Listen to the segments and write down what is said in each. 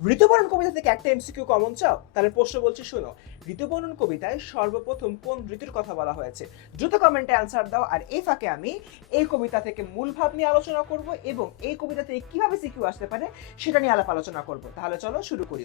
ঋতুবরণ কবিতা থেকে একটা MCQ common চাও? তাহলে প্রশ্ন বলছি শোনো। ঋতুবরণ কবিতায় সর্বপ্রথম কোন ঋতুর কথা বলা হয়েছে? দ্রুত কমেন্টে অ্যান্সার দাও। আর এই ফাঁকে আমি এই কবিতা থেকে মূল ভাব নিয়ে আলোচনা করব এবং এই কবিতা থেকে কিভাবে সিকিউ আসতে পারে সেটা নিয়ে আলাপ আলোচনা করব। তাহলে চলো শুরু করি।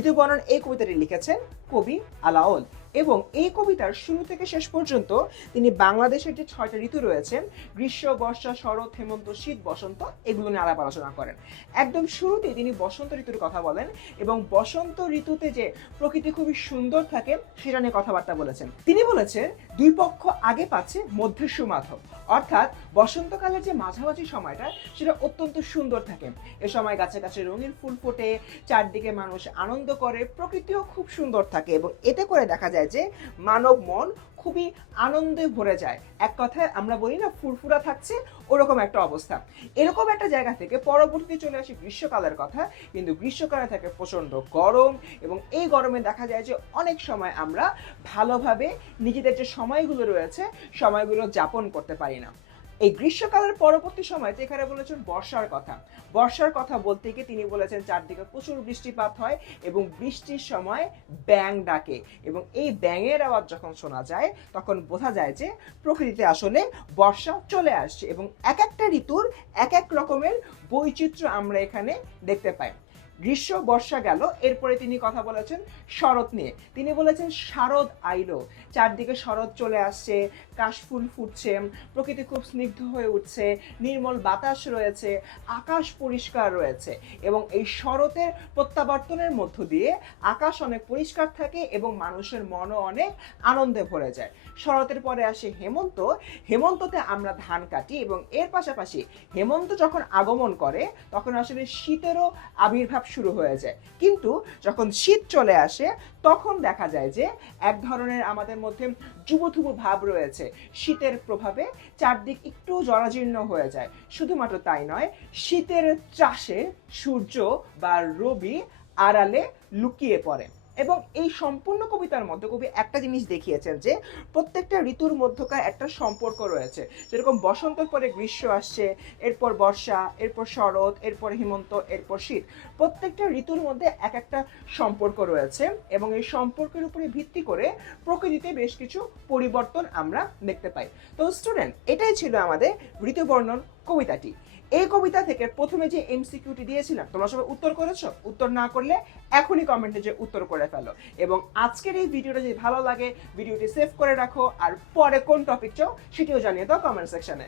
ঋতুবরণ এই কবিতাটি লিখেছেন কবি আলাওল এবং এই কবিতার শুরু থেকে শেষ পর্যন্ত তিনি বাংলাদেশের যে 6টা ঋতু রয়েছে, গ্রীষ্ম, বর্ষা, শরৎ, হেমন্ত, শীত, বসন্ত, এগুলো নিয়ে আলাপ আলোচনা করেন। একদম শুরুতেই তিনি বসন্ত ঋতুর কথা বলেন এবং বসন্ত ঋতুতে যে প্রকৃতি খুবই সুন্দর থাকে সেটা নিয়ে কথাবার্তা বলেছেন। তিনি বলেছেন দুই পক্ষ আগে পাচ্ছে মধ্যে সুমাধব, অর্থাৎ বসন্তকালের যে মাঝামাঝি সময়টা সেটা অত্যন্ত সুন্দর থাকে। এ সময় গাছে গাছে রঙিন ফুল ফোটে, চারদিকে মানুষ আনন্দ করে, প্রকৃতিও খুব সুন্দর থাকে এবং এতে করে দেখা যায় যে মানব মন খুবই আনন্দে ভরে যায়। এক কথায় আমরা বলি না ফুরফুরা থাকছে, ওরকম একটা অবস্থা। এরকম একটা জায়গা থেকে পরবর্তীতে চলে আসে গ্রীষ্মকালের কথা, কিন্তু গ্রীষ্মকালে থাকে প্রচণ্ড গরম এবং এই গরমে দেখা যায় যে অনেক সময় আমরা ভালোভাবে নিজেদের যে সময়গুলো রয়েছে সময়গুলো যাপন করতে পারি না। এই গ্রীষ্মকালের পরবর্তী সময়তে এখানে বলেছেন বর্ষার কথা। বর্ষার কথা বলতে গিয়ে তিনি বলেছেন চারদিকে প্রচুর বৃষ্টিপাত হয় এবং বৃষ্টির সময় ব্যাঙ ডাকে এবং এই ব্যাঙের আওয়াজ যখন শোনা যায় তখন বোঝা যায় যে প্রকৃতিতে আসলে বর্ষা চলে আসছে এবং এক একটা ঋতুর এক এক রকমের বৈচিত্র্য আমরা এখানে দেখতে পাই। গ্রীষ্ম বর্ষা গেল, এরপরে তিনি কথা বলেছেন শরৎ নিয়ে। তিনি বলেছেন শারদ আইলো, চারদিকে শরৎ চলে আসছে, কাশফুল ফুটছে, প্রকৃতি খুব স্নিগ্ধ হয়ে উঠছে, নির্মল বাতাস রয়েছে, আকাশ পরিষ্কার রয়েছে এবং এই শরতের প্রত্যাবর্তনের মধ্য দিয়ে আকাশ অনেক পরিষ্কার থাকে এবং মানুষের মনও অনেক আনন্দে ভরে যায়। শরতের পরে আসে হেমন্ত। হেমন্ততে আমরা ধান কাটি এবং এর পাশাপাশি হেমন্ত যখন আগমন করে তখন আসলে শীতেরও আবির্ভাব শুরু হয়ে যায়। কিন্তু যখন শীত চলে আসে তখন দেখা যায় যে এক ধরনের আমাদের মধ্যে যুবথুবু ভাব রয়েছে। শীতের প্রভাবে চারদিক একটু জরাজীর্ণ হয়ে যায়। শুধুমাত্র তাই নয়, শীতের ত্রাসে সূর্য বা রবি আড়ালে লুকিয়ে পড়ে এবং এই সম্পূর্ণ কবিতার মধ্যে কবি একটা জিনিস দেখিয়েছেন যে প্রত্যেকটা ঋতুর মধ্যকার একটা সম্পর্ক রয়েছে। যেরকম বসন্তের পরে গ্রীষ্ম আসছে, এরপর বর্ষা, এরপর শরৎ, এরপর হেমন্ত, এরপর শীত। প্রত্যেকটা ঋতুর মধ্যে এক একটা সম্পর্ক রয়েছে এবং এই সম্পর্কের উপরে ভিত্তি করে প্রকৃতিতে বেশ কিছু পরিবর্তন আমরা দেখতে পাই। তো স্টুডেন্ট, এটাই ছিল আমাদের ঋতুবর্ণন কবিতাটি। এই কবিতা থেকে প্রথমে যে এমসিকিউটি দিয়েছিলাম তোমরা সবাই উত্তর করেছো? উত্তর না করলে এখনই কমেন্টে যে উত্তর করে ফেলো এবং আজকের এই ভিডিওটা যদি ভালো লাগে ভিডিওটি সেভ করে রাখো আর পরে কোন টপিক চাও সেটিও জানিয়ে দাও কমেন্ট সেকশনে।